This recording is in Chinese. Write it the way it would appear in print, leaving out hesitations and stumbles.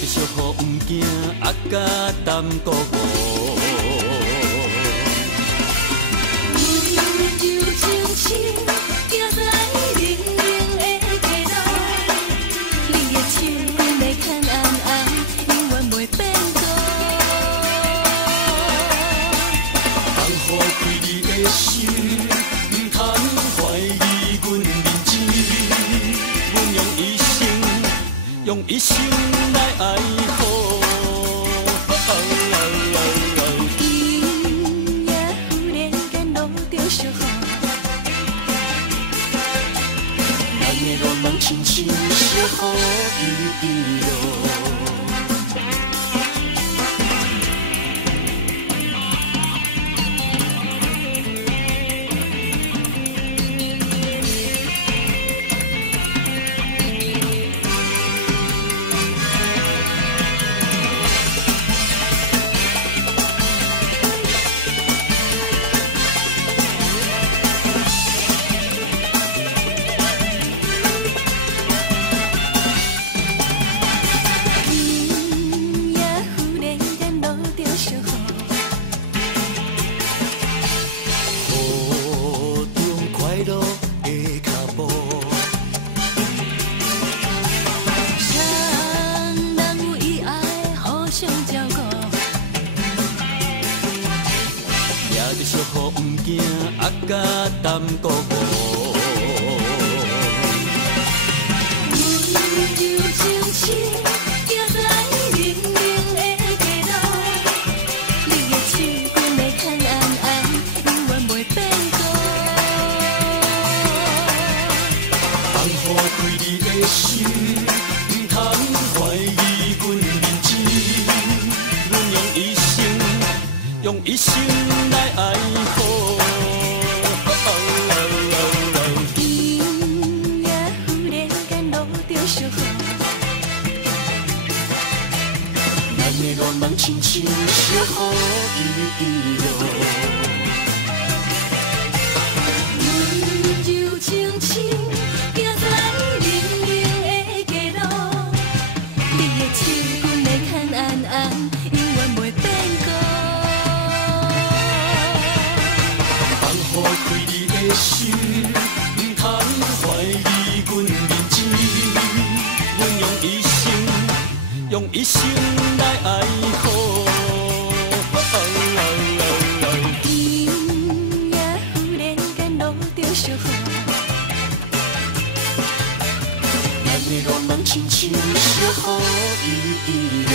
着小雨毋惊，啊甲淡孤孤。温柔情深，行在冷冷的街路，你的手紧来牵红红，永远袂变故。放开你的心，毋通怀疑阮认真，阮用一生来爱好。今夜忽然间落着小雨，咱的恋梦亲像小雨一落。啊，甲淡孤孤，温柔情深，行在冷冷的街路，你的手紧来牵红红，永远袂变故。放开你的心，毋通怀疑阮认真，阮用一生来爱好。恋梦亲像小雨一落，温柔情深，行在冷冷的街路，你的手紧来牵红红，永远袂变故。放开你的心，毋通怀疑阮认真，阮用一生来爱好。今夜忽然间落着小雨，咱的恋梦亲像小雨一落。